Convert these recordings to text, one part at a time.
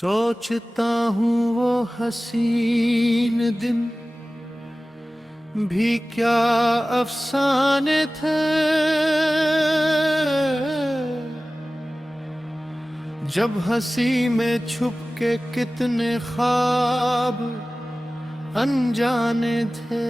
सोचता हूँ वो हसीन दिन भी क्या अफसाने थे, जब हंसी में छुप के कितने ख्वाब अनजाने थे।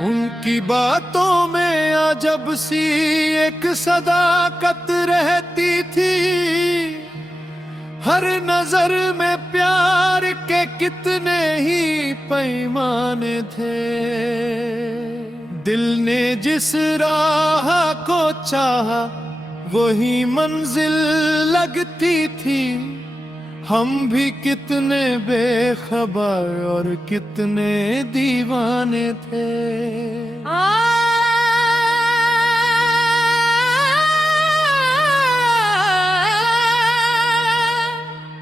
उनकी बातों में अजब सी एक सदाकत रहती थी, हर नजर में प्यार के कितने ही पैमाने थे। दिल ने जिस राह को चाहा वही मंजिल लगती थी, हम भी कितने बेखबर और कितने दीवाने थे।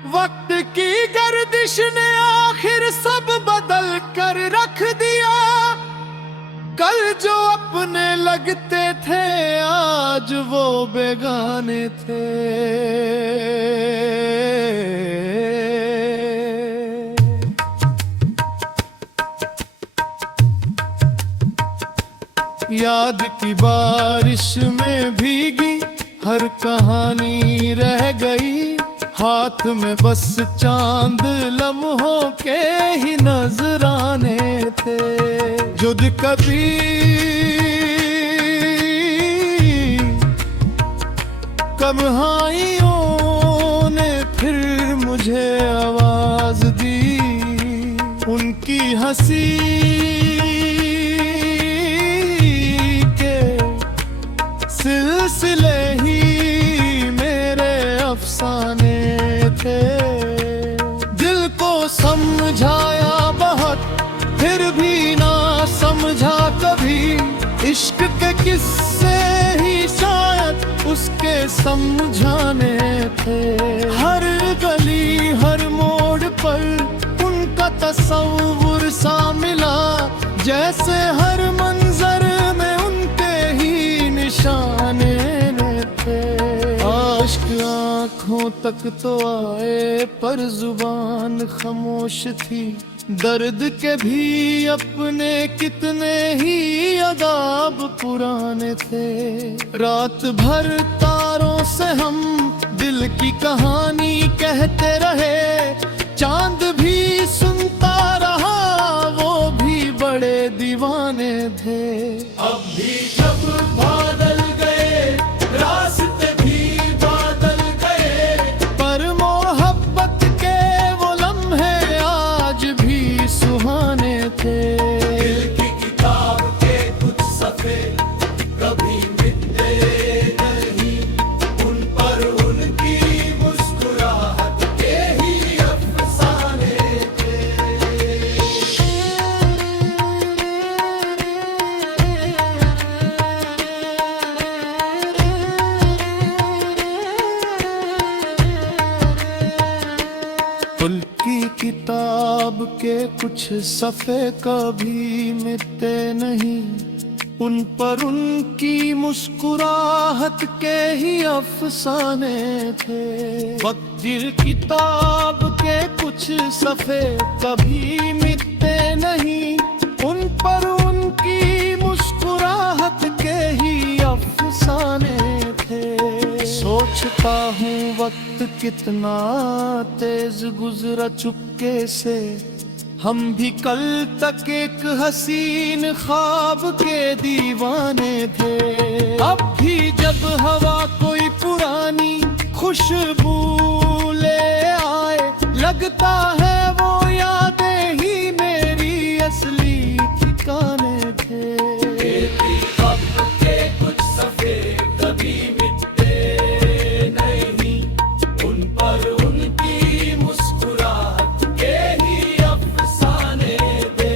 वक्त की गर्दिश ने आखिर सब बदल कर रख दिया, कल जो अपने लगते थे आज वो बेगाने थे। याद की बारिश में भीगी हर कहानी रह गई, हाथ में बस चांद लम्हों के ही नजराने थे। जुद कभी कन्हाइयों ने फिर मुझे आवाज दी, उनकी हंसी सिलसिले ही मेरे अफसाने थे। दिल को समझाया बहुत फिर भी ना समझा कभी, इश्क के किस्से ही शायद उसके समझाने थे। हर गली हर मोड़ पर उनका तस्वुर सा मिला, जैसे हर मंजर में उनके ही निशाने थे। आश्क आँखों तक तो आए पर जुबान खामोश थी, दर्द के भी अपने कितने ही अदाब पुराने थे। रात भर तारों से हम दिल की कहानी कहते रहे, चांद भी सुनता रहा वो भी बड़े दीवाने थे। अब भी जब बादल गए रास्ते भी बादल गए, पर मोहब्बत के वो लम्हे आज भी सुहाने थे। दिल की किताब के कुछ सफ़े कभी मिटते नहीं, उन पर उनकी मुस्कुराहट के ही अफसाने थे। दिल की किताब के कुछ सफ़े कभी मिटते नहीं, उन पर उनकी मुस्कुराहट के ही अफसाने थे। दिल किताब के कुछ सफ़े कभी मिटते नहीं, उन पर उनकी मुस्कुराहट के ही अफसाने थे। सोचता हूँ वक्त कितना तेज गुजरा चुपके से, हम भी कल तक एक हसीन ख्वाब के दीवाने थे। अब भी जब हवा कोई पुरानी खुशबू ले आए, लगता है वो यादें ही मेरी असली ठिकाने थे। कुछ सफ़े कभी मिटते नहीं, उन पर उनकी मुस्कुराहट के ही अफसाने थे।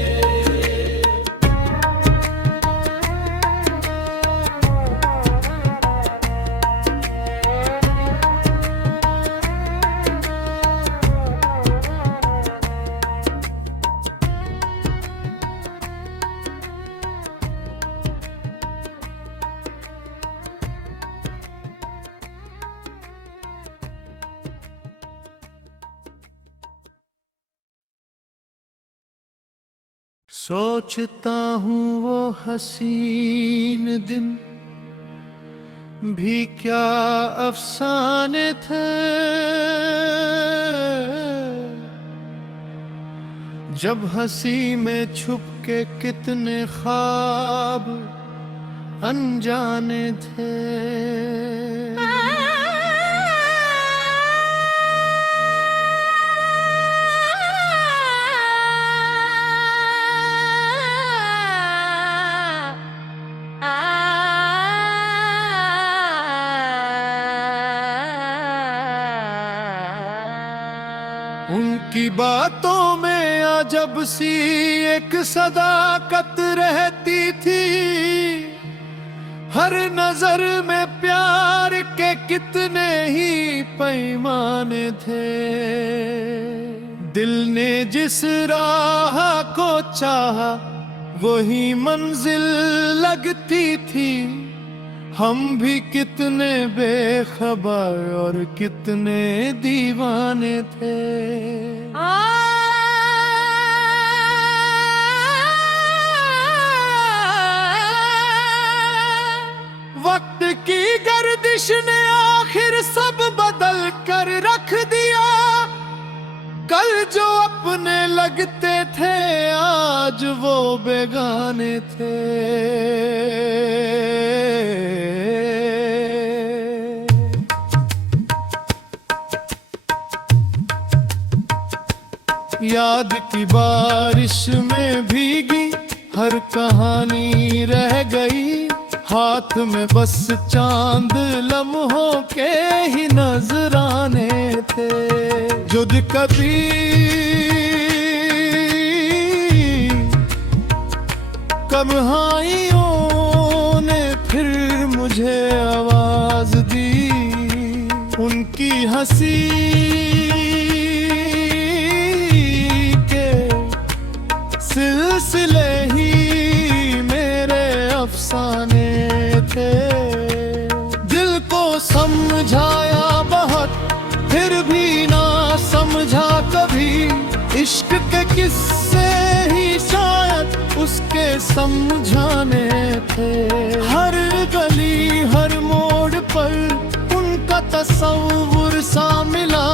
सोचता हूँ वो हसीन दिन भी क्या अफसाने थे, जब हंसी में छुप के कितने ख्वाब अनजाने थे। उनकी बातों में अजब सी एक सदाकत रहती थी, हर नजर में प्यार के कितने ही पैमाने थे। दिल ने जिस राह को चाहा वही मंजिल लगती थी, हम भी कितने बेखबर और कितने दीवाने थे। वक्त की गर्दिश ने आखिर सब बदल कर रख दिया, कल जो अपने लगते थे आज वो बेगाने थे। याद की बारिश में भीगी हर कहानी रह गई, हाथ में बस चांद लम्हों के ही नजराने थे। जुद कभी कम्हाइयों ने फिर मुझे आवाज दी, उनकी हंसी सिलसिले ही मेरे अफसाने थे। दिल को समझाया बहुत फिर भी ना समझा कभी, इश्क के किस्से ही शायद उसके समझाने थे। हर गली हर मोड़ पर उनका तस्वुर सा मिला,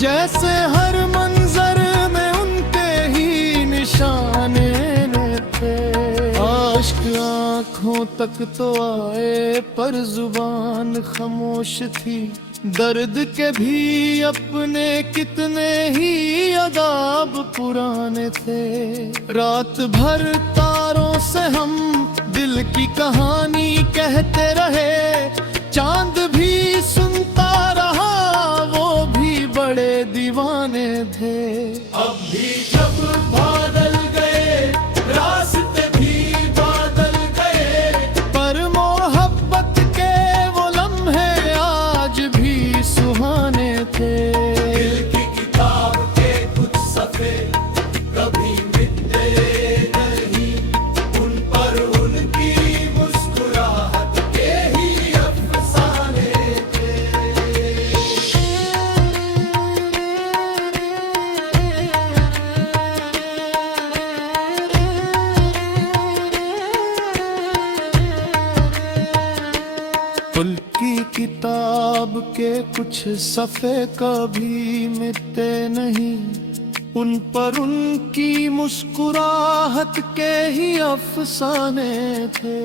जैसे हर मंजर में उनके ही निशाने थे। आश्क आँखों तक तो आए पर जुबान खामोश थी, दर्द के भी अपने कितने ही अदाब पुराने थे। रात भर तारों से हम दिल की कहानी कहते रहे, चांद भी सुनता रहा वो भी बड़े दीवाने थे। अब भी जब बादल गए रास्ते भी बादल गए, पर मोहब्बत के वो लम्हे आज भी सुहाने थे। दिल की किताब के कुछ सफ़े कभी मिटते नहीं, उन पर उनकी मुस्कुराहट के ही अफसाने थे। दिल की किताब के कुछ सफ़े कभी मिटते नहीं, उन पर उनकी मुस्कुराहट के ही अफसाने थे।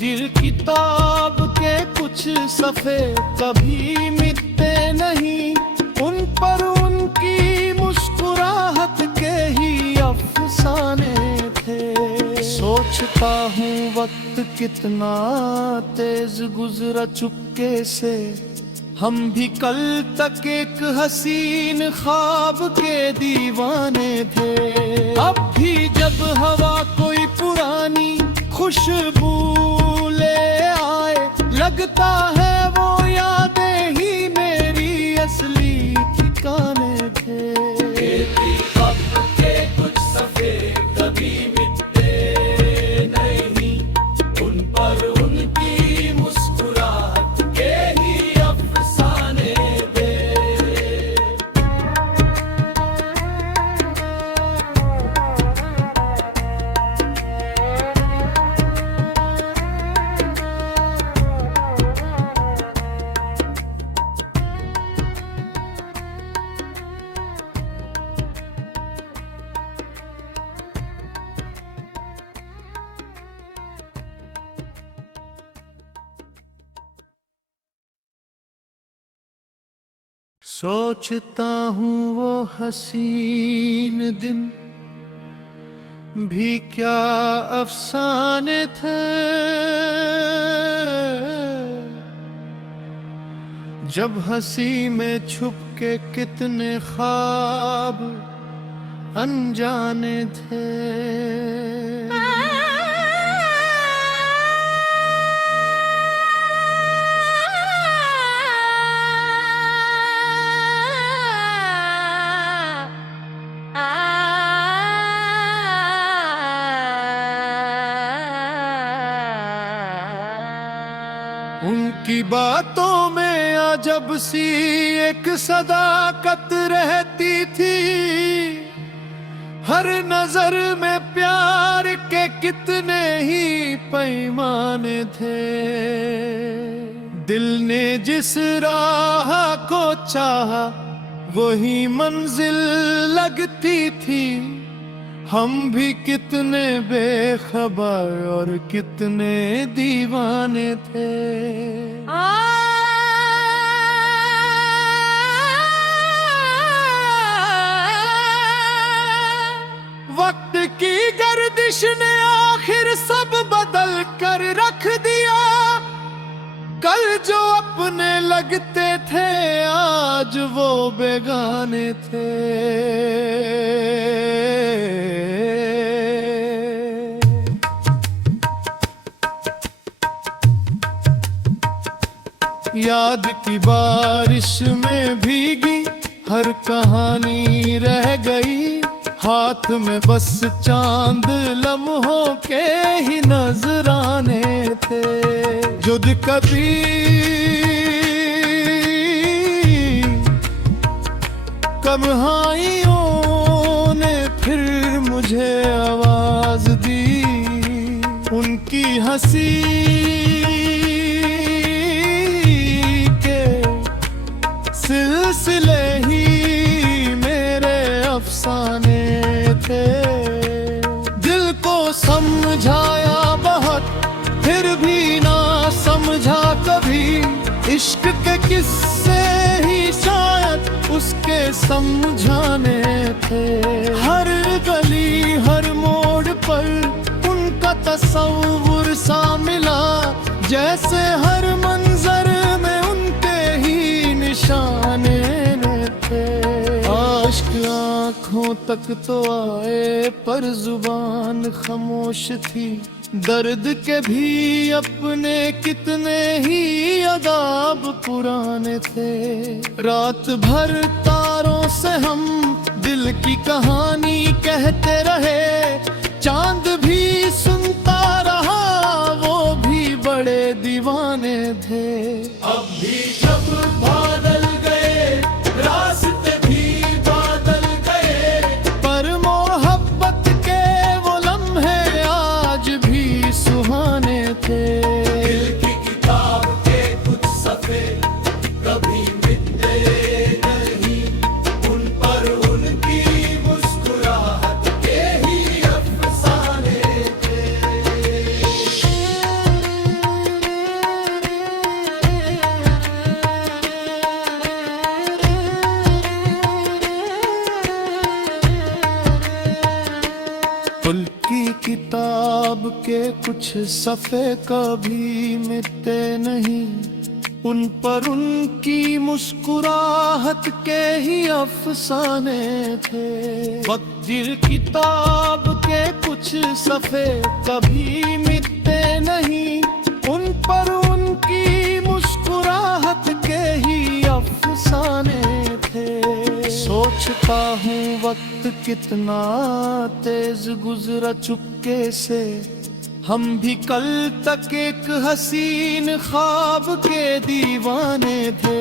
दिल किताब के कुछ सफ़े कभी मिटते नहीं, उन पर उनकी मुस्कुराहट के ही अफसाने थे। सोचता हूँ वक्त कितना तेज गुजरा चुपके से, हम भी कल तक एक हसीन ख्वाब के दीवाने थे। अब भी जब हवा कोई पुरानी खुशबू ले आए, लगता है वो यादें ही मेरी असली ठिकाने थे। के कुछ सफ़े कभी मिटते नहीं, उन पर उनकी मुस्कुराहट के ही अफसाने थे। सोचता हूँ वो हसीन दिन भी क्या अफसाने थे, जब हंसी में छुप के कितने ख्वाब अनजाने थे। उनकी बातों में अजब सी एक सदाकत रहती थी, हर नजर में प्यार के कितने ही पैमाने थे। दिल ने जिस राह को चाहा वही मंजिल लगती थी, हम भी कितने बेखबर और कितने दीवाने थे। वक्त की गर्दिश ने आखिर सब बदल कर रख दिया, कल जो अपने लगते थे आज वो बेगाने थे। याद की बारिश में भीगी हर कहानी रह गई, हाथ में बस चांद लम्हों के ही नजराने थे। जुद कभी कम्हाइयों ने फिर मुझे आवाज दी, उनकी हंसी के सिलसिले ही मेरे अफसाने थे। दिल को समझाया बहुत फिर भी ना समझा कभी, इश्क के किस्से ही शायद उसके समझाने थे। हर गली हर मोड़ पर उनका तस्वुर सा मिला, जैसे हर मंजर में उनके ही निशाने थे। आश्क आँखों तक तो आए पर जुबान खामोश थी, दर्द के भी अपने कितने ही अदाब पुराने थे। रात भर तारों से हम दिल की कहानी कहते रहे, चांद भी सुनता रहा वो भी बड़े दीवाने थे। अब भी जब बादल गए रास्ते भी बादल गए, पर मोहब्बत के वो लम्हे आज भी सुहाने थे। दिल की किताब के कुछ सफ़े कभी मिटते नहीं, उन पर उनकी मुस्कुराहट के ही अफसाने थे। दिल की किताब के कुछ सफ़े कभी मिटते नहीं, उन पर उनकी मुस्कुराहट के ही अफसाने थे। दिल किताब के कुछ सफ़े कभी मिटते नहीं, उन पर उनकी मुस्कुराहट के ही अफसाने थे। सोचता हूँ वक्त कितना तेज गुजरा चुपके से, हम भी कल तक एक हसीन ख्वाब के दीवाने थे।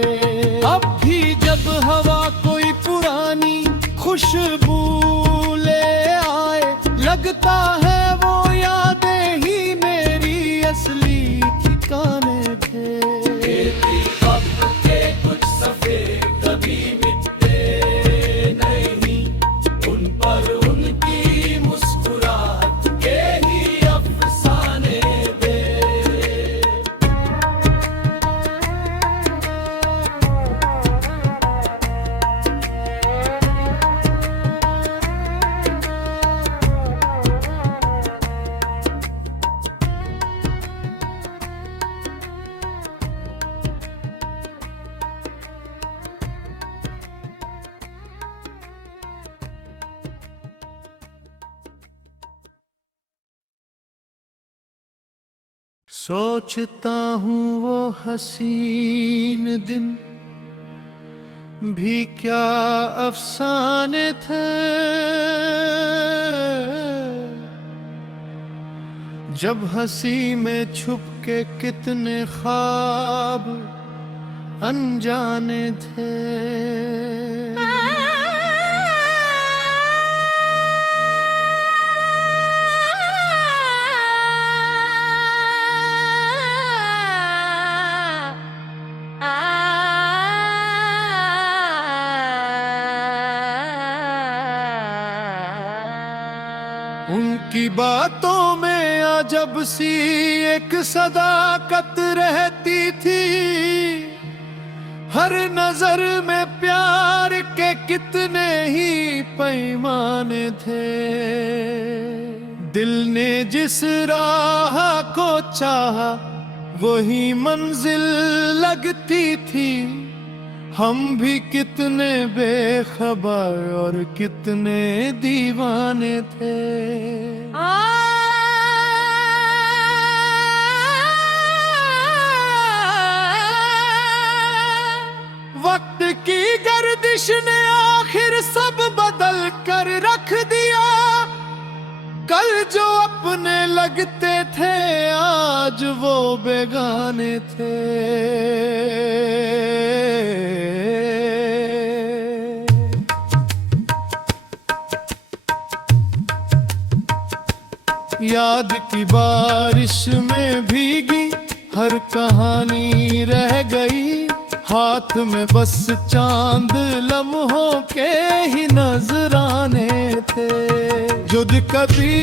अब भी जब हवा कोई पुरानी खुशबू ले आए, लगता है वो यादें ही मेरी असली ठिकाने थे। के कुछ सफ़े कभी मिटते नहीं, उन पर उनकी मुस्कुराहट के ही अफसाने थे। सोचता हूँ वो हसीन दिन भी क्या अफसाने थे, जब हंसी में छुप के कितने ख्वाब अनजाने थे। उनकी बातों में अजब सी एक सदाकत रहती थी, हर नजर में प्यार के कितने ही पैमाने थे। दिल ने जिस राह को चाहा वही मंजिल लगती थी, हम भी कितने बेखबर और कितने दीवाने थे। वक्त की गर्दिश ने आखिर सब बदल कर रख दिया, कल जो अपने लगते थे आज वो बेगाने थे। याद की बारिश में भीगी हर कहानी रह गई, हाथ में बस चांद लम्हों के ही नजराने थे। जुद कभी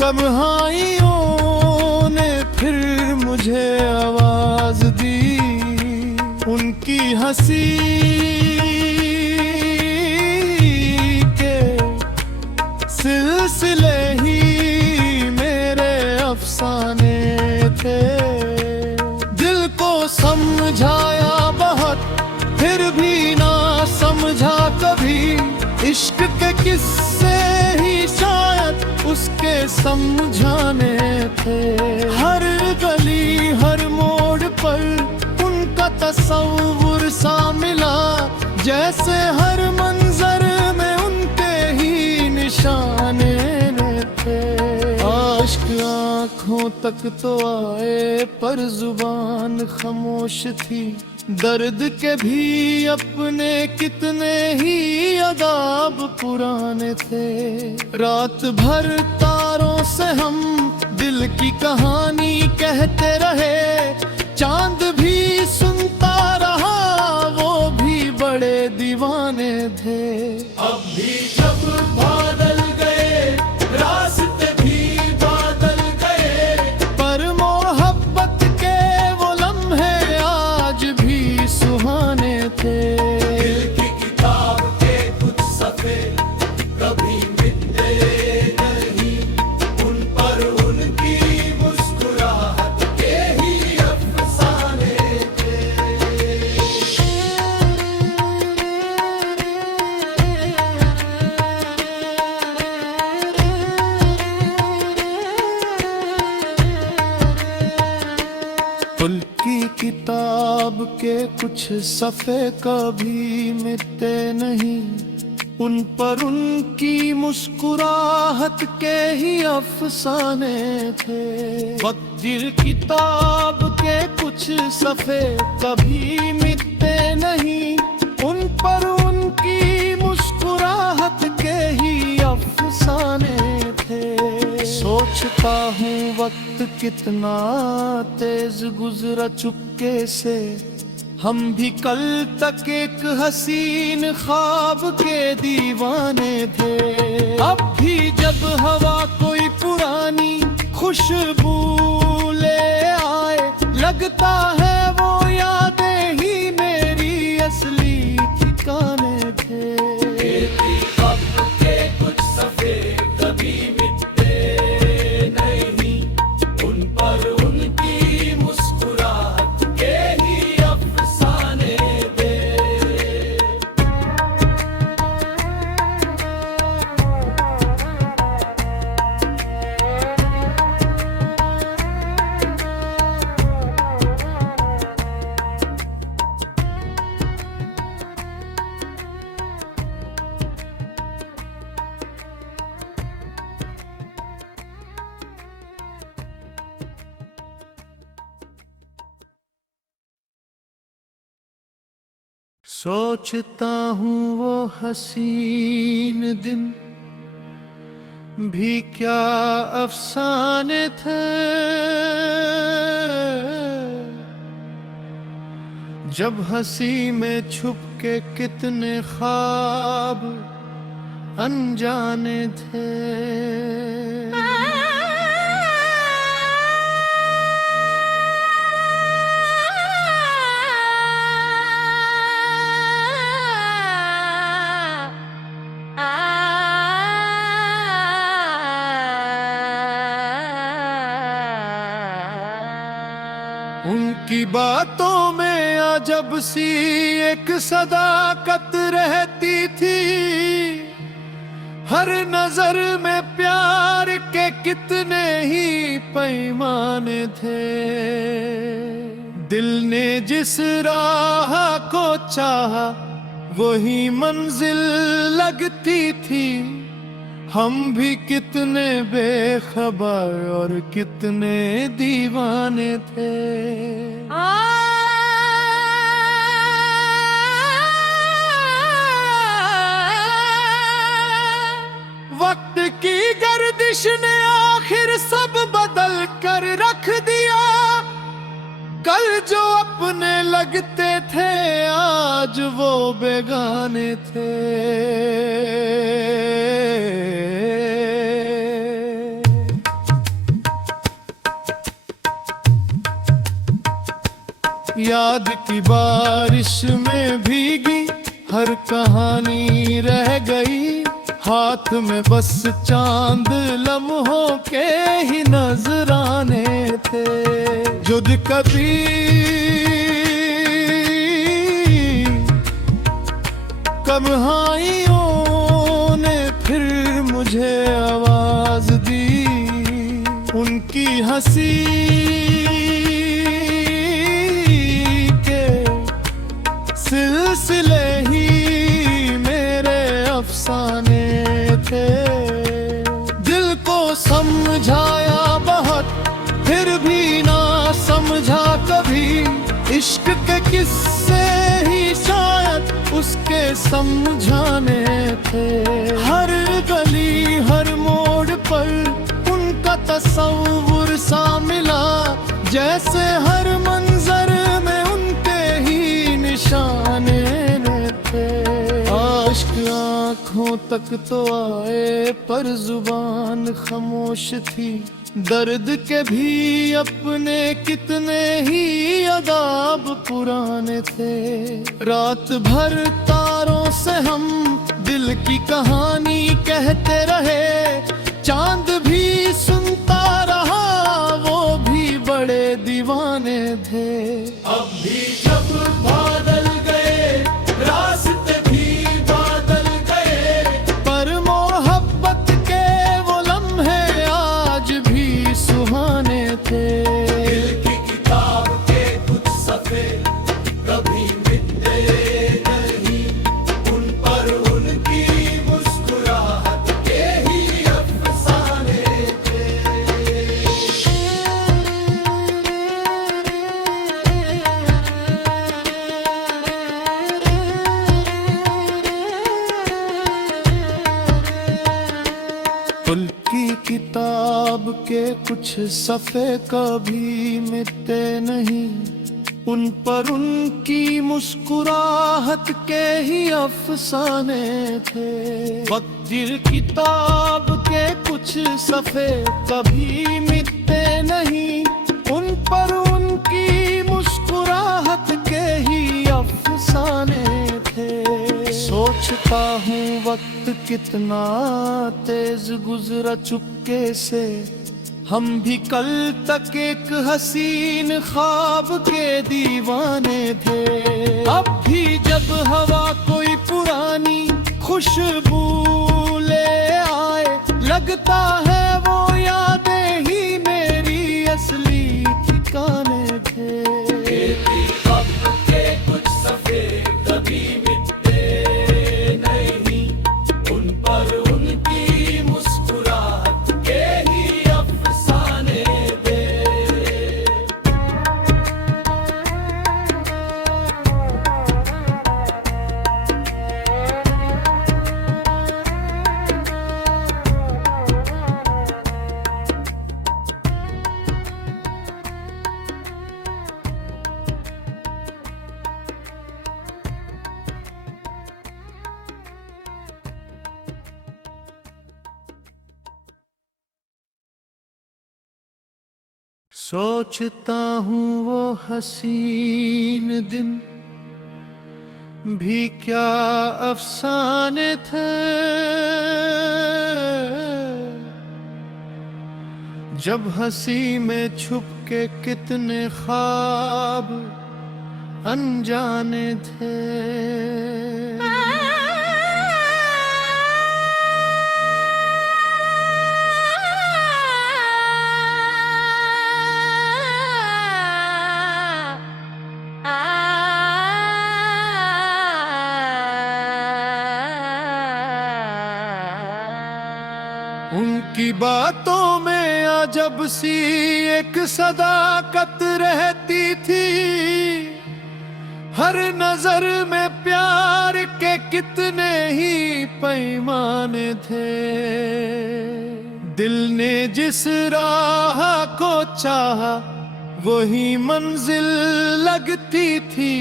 कम्हाइयों ने फिर मुझे आवाज दी, उनकी हंसी के सिलसिले ही मेरे अफसाने थे। दिल को समझाया बहुत फिर भी ना समझा कभी, इश्क के किस्से ही शायद उसके समझाने थे। हर गली हर मोड़ पर उनका तस्वुर सा मिला, जैसे हर मंजर में उनके ही निशाने थे। आश्क आँखों तक तो आए पर जुबान खामोश थी, दर्द के भी अपने कितने ही अदाब पुराने थे। रात भर तारों से हम दिल की कहानी कहते रहे, चांद भी सुनता रहा वो भी बड़े दीवाने थे। अब भी जब बादल गए रास्ते भी बादल गए, पर मोहब्बत के वो लम्हे आज भी सुहाने थे। दिल की किताब के कुछ सफ़े कभी मिटते नहीं, उन पर उनकी मुस्कुराहट के ही अफसाने थे। उनकी किताब के कुछ सफ़े कभी मिटते नहीं, उन पर उनकी मुस्कुराहट के ही अफसाने थे। वक़्त किताब के कुछ सफ़े कभी मिटते नहीं, उन पर उनकी मुस्कुराहट के ही अफसाने थे। सोचता हूँ वक्त कितना तेज गुजरा चुपके से, हम भी कल तक एक हसीन ख्वाब के दीवाने थे। अब भी जब हवा कोई पुरानी खुशबू ले आए, लगता है वो यादें ही मेरी असली ठिकाने थे। कुछ सफ़े कभी मिटते नहीं, उन पर उनकी मुस्कुराहट के ही अफसाने थे। सोचता हूँ वो हसीन दिन भी क्या अफसाने थे, जब हंसी में छुप के कितने ख्वाब अनजाने थे। उनकी बातों में अजब सी एक सदाकत रहती थी, हर नजर में प्यार के कितने ही पैमाने थे। दिल ने जिस राह को चाहा वही मंजिल लगती थी, हम भी कितने बेखबर और कितने दीवाने थे। वक्त की गर्दिश ने आखिर सब बदल कर रख दिया, कल जो अपने लगते थे आज वो बेगाने थे। याद की बारिश में भीगी हर कहानी रह गई, हाथ में बस चांद लम्हों के ही नजराने थे। जुद कभी कन्हाइयों ने फिर मुझे आवाज दी, उनकी हंसी सिलसिले ही मेरे अफसाने थे। दिल को समझाया बहुत फिर भी ना समझा कभी, इश्क के किस्से ही शायद उसके समझाने थे। हर गली हर मोड़ पर उनका तस्वुर सा मिला, जैसे हर मंजर में उनके ही निशाने थे। आश्क आँखों तक तो आए पर जुबान खामोश थी, दर्द के भी अपने कितने ही अदाब पुराने थे। रात भर तारों से हम दिल की कहानी कहते रहे, चांद भी सुनता रहा वो भी बड़े दीवाने थे। अब भी जब बादल गए रास्ते भी बादल गए, पर मोहब्बत के वो लम्हे आज भी सुहाने थे। दिल की किताब के कुछ सफ़े कभी मिटते नहीं, उन पर उनकी मुस्कुराहट के ही अफसाने थे। दिल की किताब के कुछ सफ़े कभी मिटते नहीं, उन पर उनकी मुस्कुराहट के ही अफसाने थे। दिल किताब के कुछ सफ़े कभी मिटते नहीं, उन पर उनकी मुस्कुराहट के ही अफसाने थे। सोचता हूँ वक्त कितना तेज गुजरा चुपके से, हम भी कल तक एक हसीन ख्वाब के दीवाने थे। अब भी जब हवा कोई पुरानी खुशबू ले आए, लगता है वो यादें ही मेरी असली ठिकाने थे। कुछ सफ़े कभी मिटते नहीं, उन पर उनकी मुस्कुराहट के ही अफसाने थे। सोचता हूँ वो हसीन दिन भी क्या अफसाने थे, जब हंसी में छुप के कितने ख्वाब अनजाने थे। उनकी बातों में अजब सी एक सदाकत रहती थी, हर नजर में प्यार के कितने ही पैमाने थे। दिल ने जिस राह को चाहा वही मंजिल लगती थी,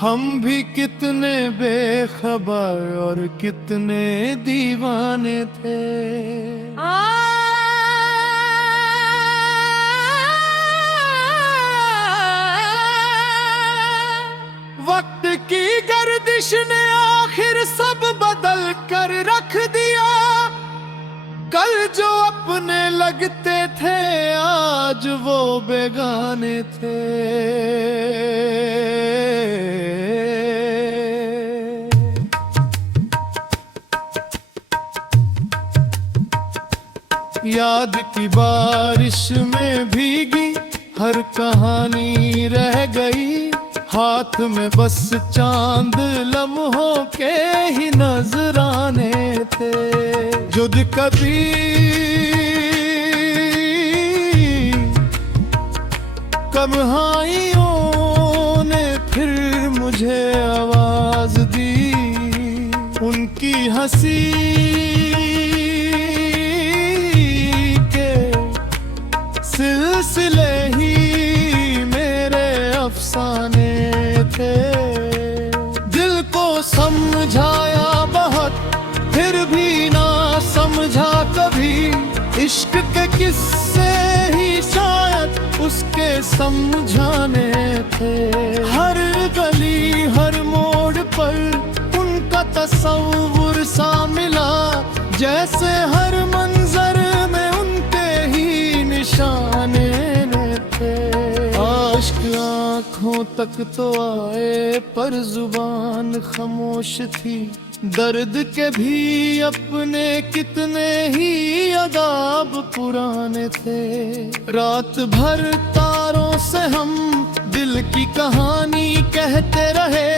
हम भी कितने बेखबर और कितने दीवाने थे। वक्त की गर्दिश ने आखिर सब बदल कर रख दिया, कल जो अपने लगते थे आज वो बेगाने थे। याद की बारिश में भीगी हर कहानी रह गई, हाथ में बस चांद लम्हों के ही नजराने थे। जुद कभी कन्हाइयों ने फिर मुझे आवाज दी, उनकी हंसी सिलसिले ही मेरे अफसाने थे। दिल को समझाया बहुत फिर भी ना समझा कभी, इश्क के किस्से ही शायद उसके समझाने थे। हर गली हर मोड़ पर उनका तस्वुर सा मिला, जैसे हर मंजर में उनके ही निशाने थे। आश्क आँखों तक तो आए पर जुबान खामोश थी, दर्द के भी अपने कितने ही अदाब पुराने थे। रात भर तारों से हम दिल की कहानी कहते रहे,